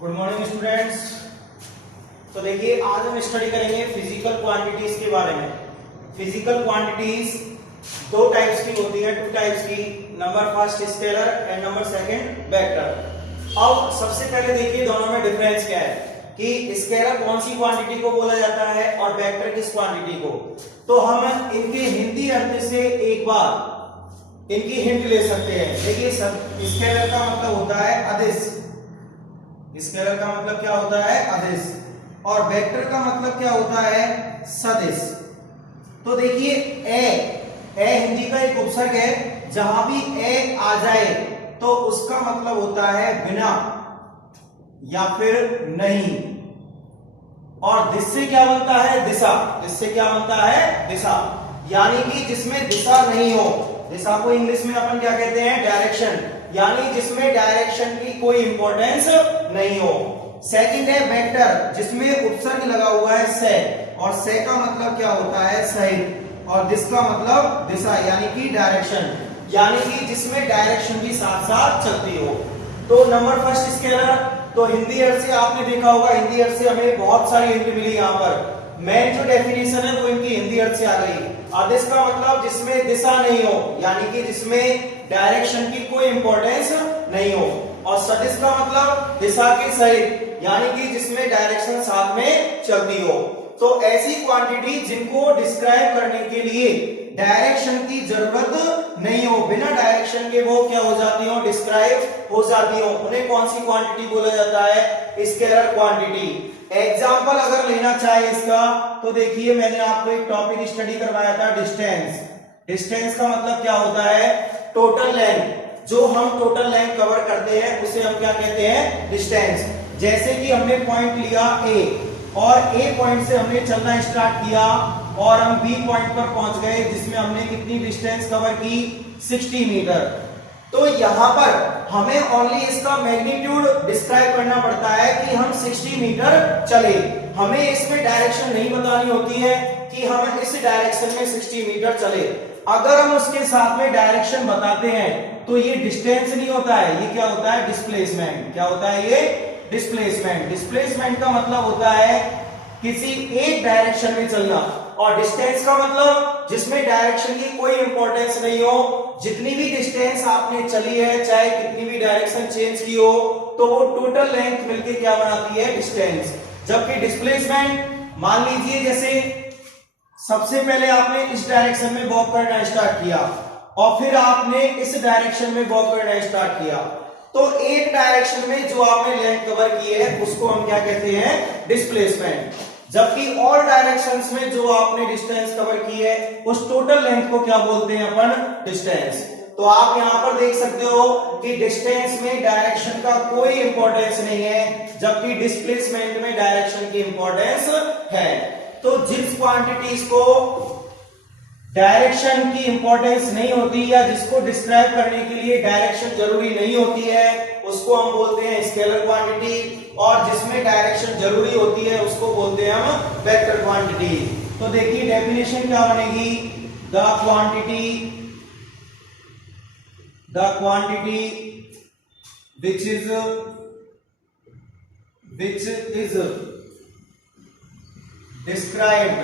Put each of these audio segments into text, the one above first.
Good morning students. तो देखिए आज हम स्टडी करेंगे फिजिकल क्वांटिटीज के बारे में। फिजिकल क्वांटिटीज दो टाइप्स की होती है, टू टाइप्स की। Number first scalar and number second vector. अब सबसे पहले देखिए दोनों में डिफरेंस क्या है कि स्केलर कौन सी क्वांटिटी को बोला जाता है और वेक्टर किस क्वांटिटी को। तो हम इनके हिंदी अर्थ से एक बार इनकी हिंट ले सकते हैं। देखिए स्केलर का मतलब होता है अदिश। स्केलर का मतलब क्या होता है? अदिश। और वेक्टर का मतलब क्या होता है? सदिश। तो देखिए ए हिंदी का एक उपसर्ग है, जहां भी ए आ जाए तो उसका मतलब होता है बिना या फिर नहीं। और दिस से क्या बनता है? दिशा। दिस से क्या बनता है? दिशा। यानी कि जिसमें दिशा नहीं हो, दिशा को इंग्लिश में अपन क्या कहते हैं? डायरेक्शन। यानी जिसमें डायरेक्शन की कोई इंपॉर्टेंस नहीं हो। सेकंड है वेक्टर, जिसमें उपसर्ग लगा हुआ है से, और से का मतलब क्या होता है? सहित। और दिस का मतलब दिशा यानी कि डायरेक्शन, यानी कि जिसमें डायरेक्शन भी साथ साथ चलती हो। तो नंबर फर्स्ट स्केलर, तो हिंदी अर्थ से आपने देखा होगा, हिंदी अर्थ से हमें बहुत सारी हिंट मिली। यहाँ पर मेन जो डेफिनेशन है वो इनकी हिंदी अर्थ से आ गई। अदिश का मतलब जिसमें दिशा नहीं हो, यानी कि जिसमें डायरेक्शन की कोई इंपॉर्टेंस नहीं हो। और सदिश का मतलब दिशा के सहित, यानी कि जिसमें डायरेक्शन साथ में चलती हो। तो ऐसी क्वांटिटी जिनको डिस्क्राइब करने के लिए डायरेक्शन की जरूरत नहीं हो, बिना डायरेक्शन के वो क्या हो जाती हो? डिस्क्राइब हो जाती हो, उन्हें कौन सी क्वांटिटी बोला जाता है? Scalar quantity. एग्जाम्पल अगर लेना चाहे इसका, तो देखिए मैंने आपको एक टॉपिक स्टडी करवाया था, डिस्टेंस। डिस्टेंस का मतलब क्या होता है? Total length. जो हम टोटल लेंथ कवर करते हैं उसे हम क्या कहते हैं? डिस्टेंस। जैसे कि हमने पॉइंट लिया ए, और ए पॉइंट से हमने चलना स्टार्ट किया और हम बी पॉइंट पर पहुंच गए, जिसमें हमने कितनी डिस्टेंस कवर की? 60 मीटर। तो यहां पर हमें ओनली इसका मैग्नीट्यूड डिस्क्राइब करना पड़ता है कि हम 60 मीटर चले। हमें इसमें डायरेक्शन नहीं बतानी होती है कि हम इस डायरेक्शन में 60 मीटर चले। अगर हम उसके साथ में डायरेक्शन बताते हैं तो ये डिस्टेंस नहीं होता है, ये क्या होता है? डिस्प्लेसमेंट। क्या होता है ये? डिस्प्लेसमेंट। डिस्प्लेसमेंट का मतलब होता है किसी एक डायरेक्शन में चलना, और डिस्टेंस का मतलब जिसमें डायरेक्शन की कोई इंपॉर्टेंस नहीं हो। जितनी भी डिस्टेंस आपने चली है, चाहे कितनी भी डायरेक्शन चेंज की हो, तो वो टोटल लेंथ मिलके क्या बनाती है? डिस्टेंस। जबकि डिस्प्लेसमेंट, मान लीजिए जैसे सबसे पहले आपने इस डायरेक्शन में वॉक करना स्टार्ट किया और फिर आपने इस डायरेक्शन में वॉक करना स्टार्ट किया, तो एक डायरेक्शन में जो आपने लेंथ कवर की है उसको हम क्या कहते हैं? डिस्प्लेसमेंट। जबकि और डायरेक्शंस में जो आपने डिस्टेंस कवर की है उस टोटल लेंथ को क्या बोलते हैं अपन? डिस्टेंस। तो आप यहां पर देख सकते हो कि डिस्टेंस में डायरेक्शन का कोई इंपॉर्टेंस नहीं है, जबकि डिस्प्लेसमेंट में डायरेक्शन की इंपॉर्टेंस है। तो जिस क्वांटिटीज को डायरेक्शन की इंपॉर्टेंस नहीं होती या जिसको डिस्क्राइब करने के लिए डायरेक्शन जरूरी नहीं होती है उसको हम बोलते हैं स्केलर क्वांटिटी, और जिसमें डायरेक्शन जरूरी होती है उसको बोलते हैं हम वेक्टर क्वांटिटी। तो देखिए डेफिनेशन क्या बनेगी? The quantity which is described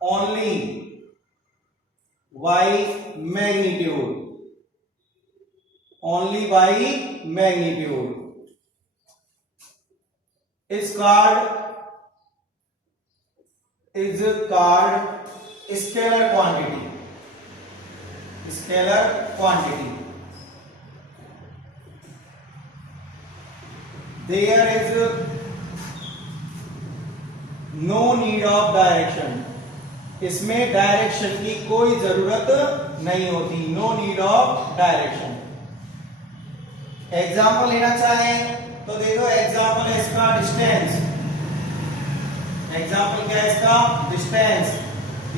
only by magnitude, is called scalar quantity. There is no need of direction. इसमें डायरेक्शन की कोई जरूरत नहीं होती। No need of direction. Example लेना चाहें तो देखो, एग्जाम्पल है इसका डिस्टेंस। एग्जाम्पल क्या है इसका? डिस्टेंस।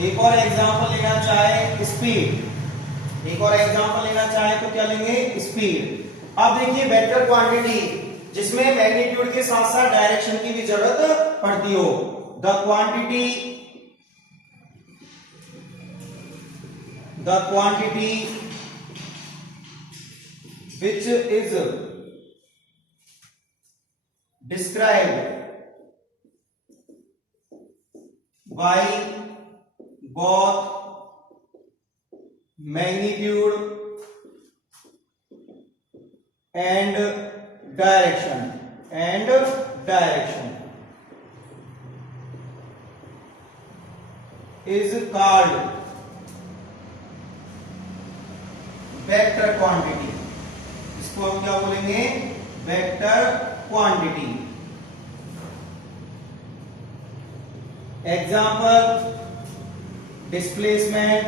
एक और एग्जाम्पल लेना चाहे स्पीड। एक और एग्जाम्पल लेना चाहे तो क्या लेंगे? स्पीड। अब देखिए वेक्टर क्वांटिटी, जिसमें मैग्नीट्यूड के साथ साथ डायरेक्शन की भी जरूरत पड़ती हो। The quantity which is described by both magnitude and direction is called vector quantity. इसको हम क्या बोलेंगे? Vector quantity. Example displacement,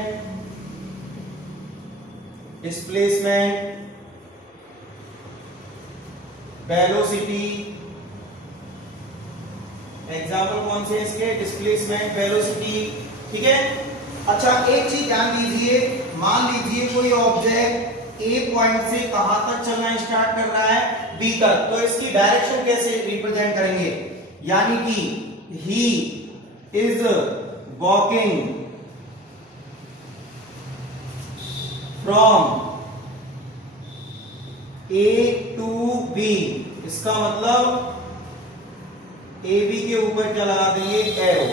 velocity. Example कौन से इसके? Displacement, velocity. ठीक है। अच्छा, एक चीज ध्यान दीजिए, मान लीजिए कोई ऑब्जेक्ट ए पॉइंट से कहां तक चलना स्टार्ट कर रहा है? बी तक। तो इसकी डायरेक्शन कैसे रिप्रेजेंट करेंगे? यानी कि ही is walking from A to B। इसका मतलब ए बी के ऊपर क्या लगा देंगे? एरो।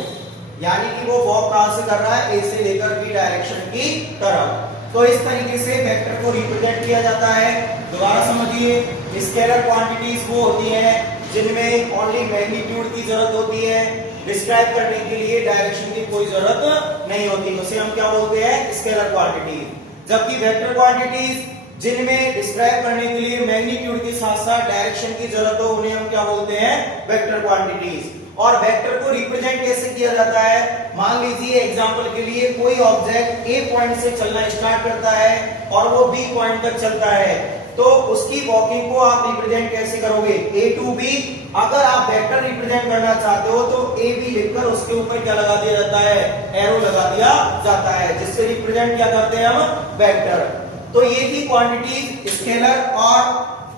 यानी कि वो वॉक कहां से कर रहा है? ए से लेकर बी डायरेक्शन की तरफ। तो इस तरीके से वेक्टर को रिप्रेजेंट किया जाता है। दोबारा समझिए, स्केलर क्वांटिटीज वो होती हैं जिनमें ओनली मैग्नीट्यूड की जरूरत होती है, डिस्क्राइब करने के लिए डायरेक्शन की कोई जरूरत नहीं होती। उसे हम क्या बोलते हैं? Scalar quantities. जबकि वेक्टर क्वांटिटीज जिनमें डिस्क्राइब करने के लिए मैग्नीट्यूड के साथ साथ डायरेक्शन की जरूरत हो, उन्हें हम क्या बोलते हैं? Vector quantities. और वेक्टर को रिप्रेजेंट कैसे किया जाता है? मान लीजिए एग्जांपल के लिए कोई ऑब्जेक्ट ए पॉइंट से चलना स्टार्ट करता है और वो बी पॉइंट तक चलता है, तो उसकी वॉकिंग को आप रिप्रेजेंट कैसे करोगे? ए टू बी। अगर आप वेक्टर रिप्रेजेंट करना चाहते हो तो ए बी लिखकर उसके ऊपर क्या लगा दिया जाता है? एरो लगा दिया जाता है, जिससे रिप्रेजेंट क्या करते हैं हम? वेक्टर। तो ये थी क्वांटिटीज, स्केलर और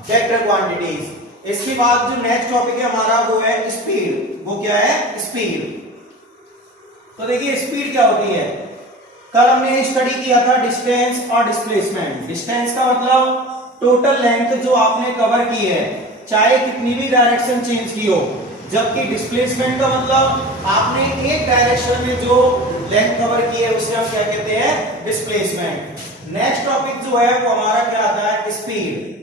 वेक्टर क्वांटिटीज। इसके बाद जो नेक्स्ट टॉपिक है हमारा वो है स्पीड। वो क्या है? स्पीड। तो देखिए स्पीड क्या होती है? कल हमने स्टडी किया था डिस्टेंस और डिस्प्लेसमेंट। डिस्टेंस का मतलब टोटल लेंथ जो आपने कवर की है, चाहे कितनी भी डायरेक्शन चेंज की हो। जबकि डिस्प्लेसमेंट का मतलब आपने एक डायरेक्शन में जो लेंथ कवर की है उसे हम क्या कहते हैं? डिस्प्लेसमेंट। नेक्स्ट टॉपिक जो है वो हमारा क्या आता है? स्पीड।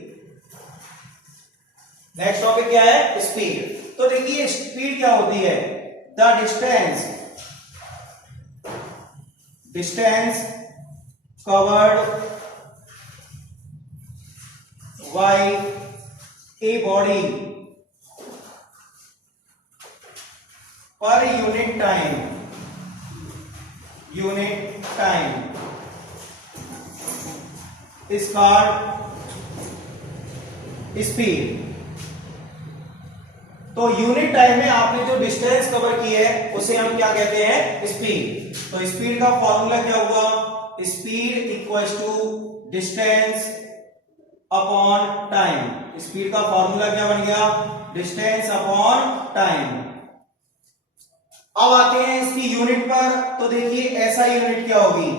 नेक्स्ट टॉपिक क्या है? स्पीड। तो देखिए स्पीड क्या होती है? The distance covered by a body per unit time is called speed। तो यूनिट टाइम में आपने जो डिस्टेंस कवर की है उसे हम क्या कहते हैं? स्पीड। तो स्पीड का फॉर्मूला क्या हुआ? Speed equals to distance upon time. Speed का फॉर्मूला क्या बन गया? Distance upon time. अब आते हैं इसकी यूनिट पर। तो देखिए ऐसा यूनिट क्या होगी?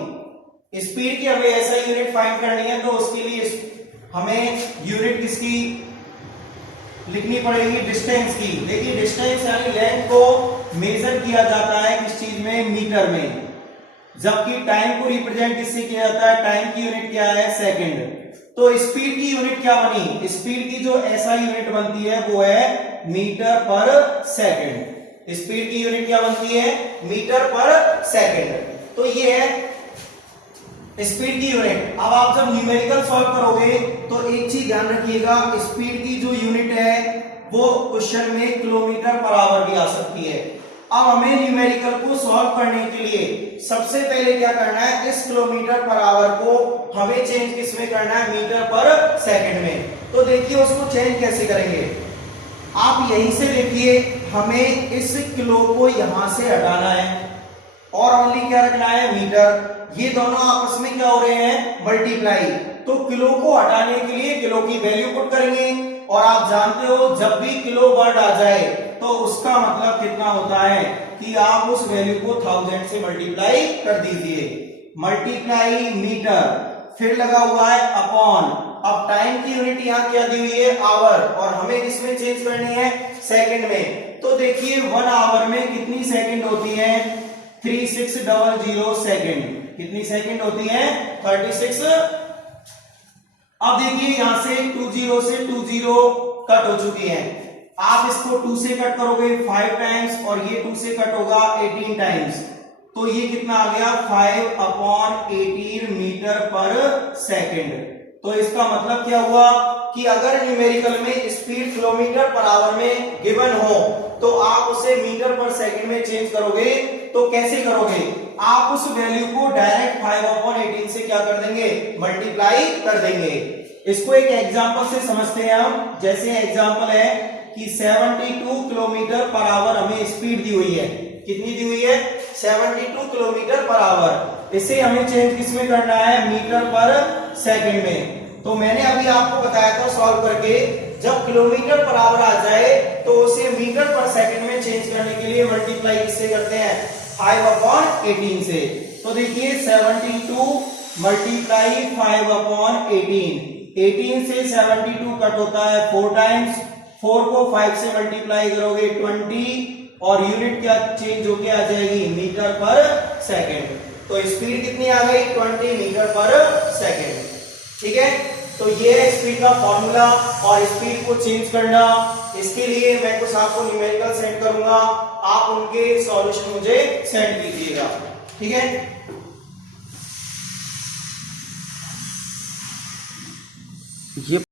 स्पीड की हमें ऐसा यूनिट फाइंड करनी है, तो उसके लिए हमें यूनिट किसकी लिखनी पड़ेगी? डिस्टेंस की। देखिए डिस्टेंस यानी लेंथ को मेजर किया जाता है किस चीज में? मीटर में। जबकि टाइम को रिप्रेजेंट किससे किया जाता है? टाइम की यूनिट क्या है? सेकंड। तो स्पीड की यूनिट क्या बनी? स्पीड की जो ऐसा यूनिट बनती है वो है मीटर पर सेकंड। स्पीड की यूनिट क्या बनती है? मीटर पर सेकंड। तो ये है स्पीड की यूनिट। अब आप जब न्यूमेरिकल सॉल्व करोगे तो एक चीज ध्यान रखिएगा, स्पीड की जो यूनिट है वो क्वेश्चन में किलोमीटर पर आवर भी आ सकती है। अब हमें न्यूमेरिकल को सॉल्व करने के लिए सबसे पहले क्या करना है? इस किलोमीटर पर आवर को हमें चेंज किस में करना है? मीटर पर सेकंड में। तो देखिए उसको चेंज कैसे करेंगे? आप यहीं से देखिए, हमें इस किलो को यहां से हटाना है और ओनली क्या रखना है? मीटर। ये दोनों आपस में क्या हो रहे हैं? मल्टीप्लाई। तो किलो को हटाने के लिए किलो की वैल्यू पुट करेंगे, और आप जानते हो जब भी किलो वर्ड आ जाए तो उसका मतलब कितना होता है कि आप उस वैल्यू को 1000 से मल्टीप्लाई कर दीजिए। मल्टीप्लाई मीटर, फिर लगा हुआ है अपॉन, अब टाइम की यूनिट यहाँ क्या दी हुई है, आवर, और हमें किसमें चेंज करनी है, सेकंड में। तो देखिए 1 आवर में कितनी सेकंड होती है, 3600 सेकंड। कितनी सेकंड होती है, 36। अब देखिए यहां से 20 से 20 कट हो चुकी है। आप इसको 2 से कट करोगे 5 टाइम्स, और ये 2 से कट होगा 18 टाइम्स। तो ये कितना आ गया, 5/18 मीटर पर सेकंड। तो इसका मतलब क्या हुआ कि अगर न्यूमेरिकल में स्पीड किलोमीटर पर आवर में गिवन हो तो आप उसे मीटर पर सेकंड में चेंज करोगे। तो कैसे करोगे, आप उस वैल्यू को डायरेक्ट 5/18 से क्या कर देंगे, मल्टीप्लाई कर देंगे। इसको एक एग्जांपल से समझते हैं हम। जैसे एग्जांपल है कि 72 किलोमीटर पर आवर हमें स्पीड दी हुई है। कितनी दी हुई है, 72 किलोमीटर पर आवर। इसे हमें चेंज किसमें करना है, मीटर पर सेकंड में। तो मैंने अभी आपको बताया था सॉल्व करके, जब किलोमीटर पर आवर आ जाए तो उसे मीटर पर सेकंड में चेंज करने के लिए मल्टीप्लाई किससे करते हैं, 5/18 से। तो देखिए 72 मल्टीप्लाई 5/18, 18 से 72 कट होता है 4 टाइम्स, 4 को 5 से मल्टीप्लाई करोगे 20, और यूनिट क्या चेंज होके आ जाएगी, मीटर पर सेकंड। तो स्पीड कितनी आ गई, 20 मीटर पर सेकंड। ठीक है, तो ये है स्पीड का फॉर्मूला। और स्पीड को चेंज करना, इसके लिए मैं कुछ आपको न्यूमेरिकल सेंड करूंगा, आप उनके सॉल्यूशन मुझे सेंड कीजिएगा। ठीक है।